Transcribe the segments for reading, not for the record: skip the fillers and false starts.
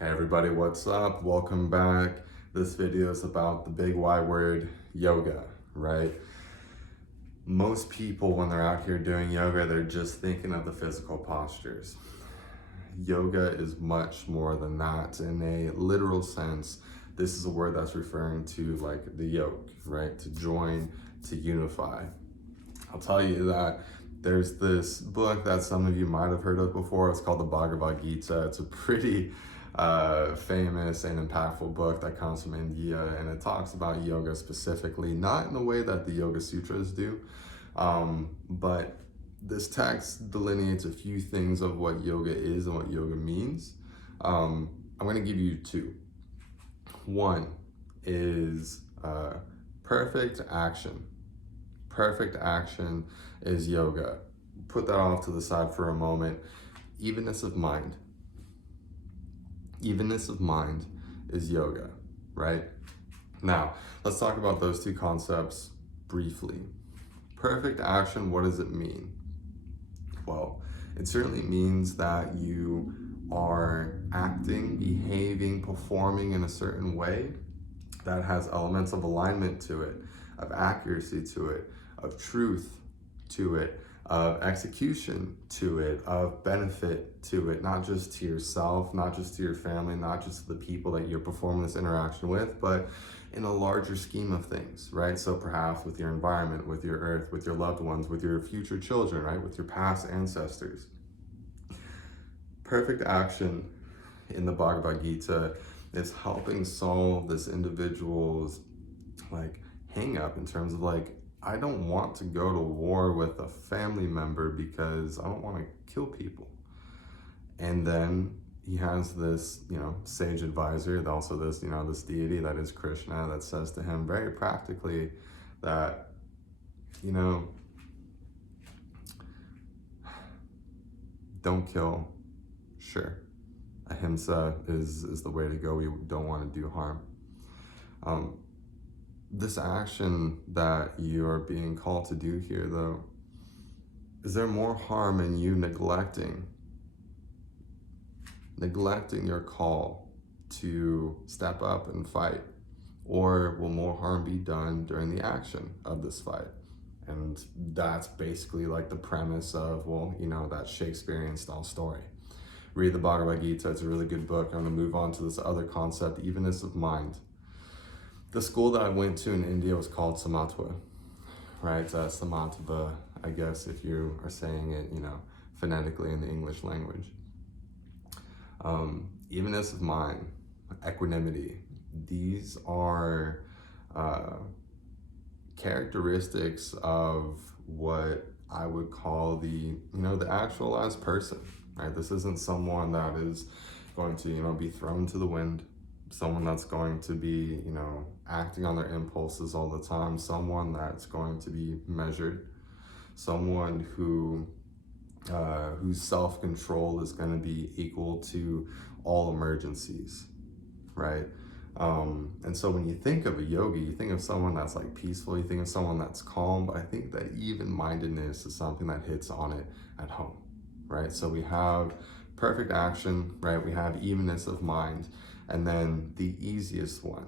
Hey everybody, what's up? Welcome back. This video is about the big Y word, yoga, right? Most people, when they're out here doing yoga, they're just thinking of the physical postures. Yoga is much more than that. In a literal sense, this is a word that's referring to like the yoke, right? To join, to unify. I'll tell you that there's this book that some of you might have heard of before. It's called the Bhagavad Gita. It's a pretty famous and impactful book that comes from India, and it talks about yoga specifically, not in the way that the Yoga Sutras do, but this text delineates a few things of what yoga is and what yoga means. I'm going to give you two. One is perfect action. Perfect action is yoga. Put that off to the side for a moment. Evenness of mind. Evenness of mind is yoga, right? Now, let's talk about those two concepts briefly. Perfect action, what does it mean? Well, it certainly means that you are acting, behaving, performing in a certain way that has elements of alignment to it, of accuracy to it, of truth to it, of execution to it, of benefit to it, not just to yourself, not just to your family, not just to the people that you're performing this interaction with, but in a larger scheme of things, right? So perhaps with your environment, with your earth, with your loved ones, with your future children, right? With your past ancestors. Perfect action in the Bhagavad Gita is helping solve this individual's like hang up in terms of like, I don't want to go to war with a family member because I don't want to kill people. And then he has this, sage advisor, also this, this deity that is Krishna, that says to him very practically that, don't kill. Sure, ahimsa is the way to go. We don't want to do harm. This action that you are being called to do here, though, is there more harm in you neglecting your call to step up and fight? Or will more harm be done during the action of this fight? And that's basically like the premise of, that Shakespearean style story. Read the Bhagavad Gita, it's a really good book. I'm gonna move on to this other concept, evenness of mind. The school that I went to in India was called Samatva, right? Samatva, I guess, if you are saying it, phonetically in the English language. Evenness of mind, equanimity. These are characteristics of what I would call the actualized person, right? This isn't someone that is going to, be thrown to the wind, someone that's going to be, acting on their impulses all the time, someone that's going to be measured, someone whose self-control is going to be equal to all emergencies, right? And so when you think of a yogi, you think of someone that's like peaceful, you think of someone that's calm, but I think that even-mindedness is something that hits on it at home, right? So we have perfect action, right? We have evenness of mind, and then the easiest one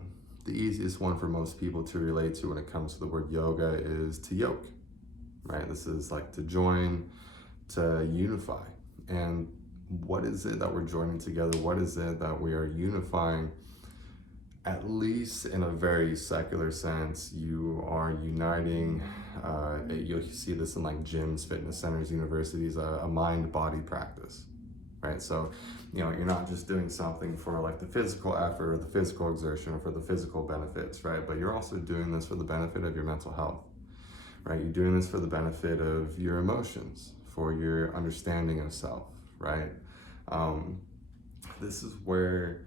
for most people to relate to when it comes to the word yoga is to yoke, right? This is like to join, to unify. And what is it that we're joining together? What is it that we are unifying? At least in a very secular sense, you are uniting, you'll see this in like gyms, fitness centers, universities, a mind-body practice, right? So, you're not just doing something for like the physical effort or the physical exertion or for the physical benefits, right? But you're also doing this for the benefit of your mental health, right? You're doing this for the benefit of your emotions, for your understanding of self, right? This is where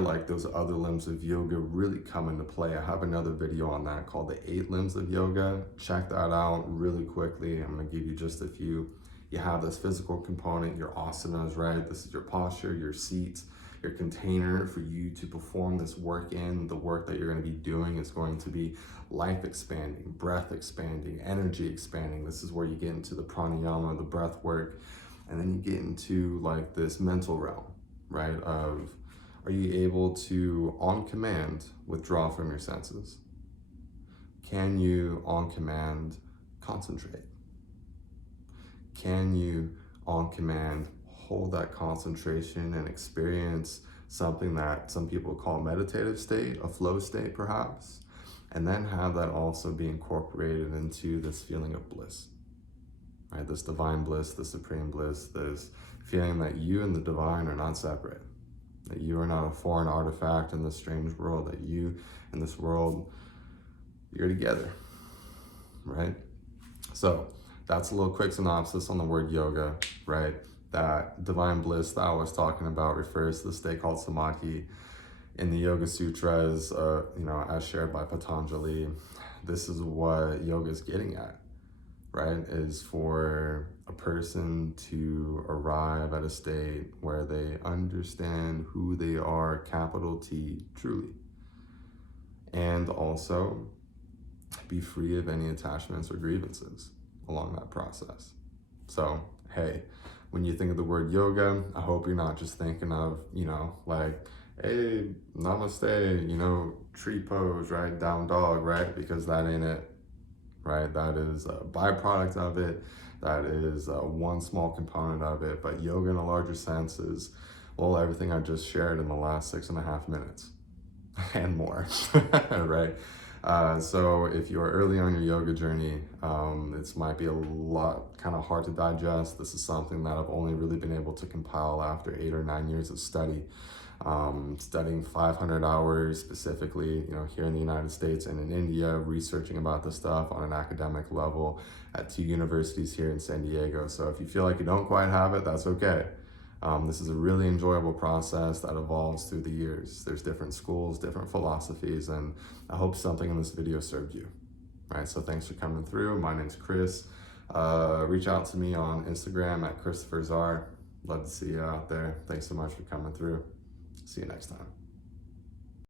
like those other limbs of yoga really come into play. I have another video on that called the 8 limbs of yoga. Check that out really quickly. I'm going to give you just a few. You have this physical component, your asanas, right? This is your posture, your seat, your container for you to perform this work in. The work that you're going to be doing is going to be life expanding, breath expanding, energy expanding. This is where you get into the pranayama, the breath work, and then you get into like this mental realm, right? Of, are you able to, on command, withdraw from your senses? Can you, on command, concentrate? Can you, on command, hold that concentration and experience something that some people call meditative state, a flow state perhaps, and then have that also be incorporated into this feeling of bliss, right? This divine bliss, the supreme bliss, this feeling that you and the divine are not separate, that you are not a foreign artifact in this strange world, that you and this world, you're together, right? So that's a little quick synopsis on the word yoga, right? That divine bliss that I was talking about refers to the state called samadhi in the Yoga Sutras, as shared by Patanjali. This is what yoga is getting at, right? Is for a person to arrive at a state where they understand who they are, capital T, truly. And also be free of any attachments or grievances along that process. So, hey, when you think of the word yoga, I hope you're not just thinking of, like, hey, namaste, tree pose, right? Down dog, right? Because that ain't it, right? That is a byproduct of it. That is one small component of it. But yoga in a larger sense is, well, everything I just shared in the last 6.5 minutes and more, right? So if you're early on your yoga journey, this might be a lot kind of hard to digest. This is something that I've only really been able to compile after 8 or 9 years of study, studying 500 hours specifically, here in the United States and in India, researching about this stuff on an academic level at 2 universities here in San Diego. So if you feel like you don't quite have it, that's okay. This is a really enjoyable process that evolves through the years. There's different schools, different philosophies, and I hope something in this video served you. Right, so thanks for coming through. My name's Chris. Reach out to me on Instagram at Christopher Czar. Love to see you out there. Thanks so much for coming through. See you next time.